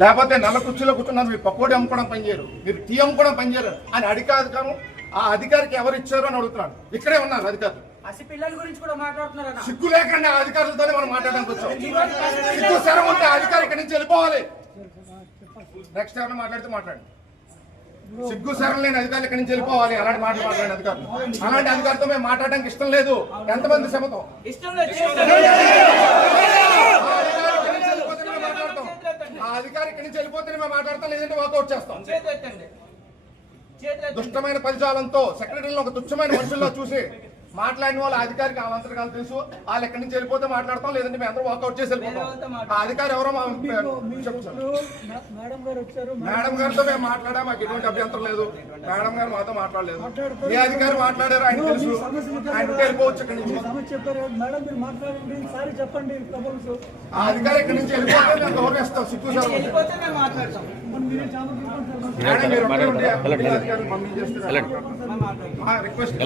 లేకపోతే నల్ల కుర్చీలో కూర్చున్నారు, మీరు పకోడీ అమ్ముకోవడం పనిచేయరు, మీరు టీ అమ్ముకోవడం పనిచేయరు అని అధికారం ఆ అధికారికి ఎవరు ఇచ్చారు అని అడుగుతున్నాడు. ఇక్కడే ఉన్నారు అధికారులు. పిల్లల గురించి కూడా మాట్లాడుతున్నారు. సిగ్గు లేకుండా అధికారులతోనే మనం మాట్లాడడానికి వచ్చాం. సిగ్గు శరం ఉంటే అధికారి ఇక్కడి నుంచి వెళ్ళిపోవాలి. నెక్స్ట్ ఎవరైనా మాట్లాడితే మాట్లాడండి. సిగ్గు శరం లేని అధికారులు ఇక్కడి నుంచి వెళ్ళిపోవాలి. అలాంటి మాటలు మాట్లాడిన అధికారులు, అలాంటి అధికారితో మేము మాట్లాడడానికి ఇష్టం లేదు. ఎంతమంది శ్రమతో ఆ అధికారి ఇక్కడి నుంచి వెళ్ళిపోతేనే మేము మాట్లాడతాం, లేదంటే వాకౌట్ చేస్తాం. దుష్టమైన పరిచాలంతో సెక్రటరీలో ఒక తుచ్చమైన మనుషుల్లో చూసి మాట్లాడిన వాళ్ళ అధికారికి ఆ మంత్రకాలు తెలుసు. వాళ్ళు ఎక్కడి నుంచి వెళ్ళిపోతే మాట్లాడతాం, లేదంటే మేము అందరూ వాకౌట్ చేసి వెళ్ళిపోతాం. ఆ అధికారి ఎవరో మేడం గారితో మేము మాట్లాడా, మాకు ఎటువంటి అభ్యంతరం లేదు. మేడం గారు మాతో మాట్లాడలేదు. ఏ అధికారి మాట్లాడారు ఆయన తెలుసు, ఆయన వెళ్ళిపోవచ్చు ఇక్కడి నుంచి. ఆ అధికారి ఇక్కడి నుంచి వెళ్ళిపోతే మేము గౌరవిస్తాం. సిగ్గు సార్ రిక్వెస్ట్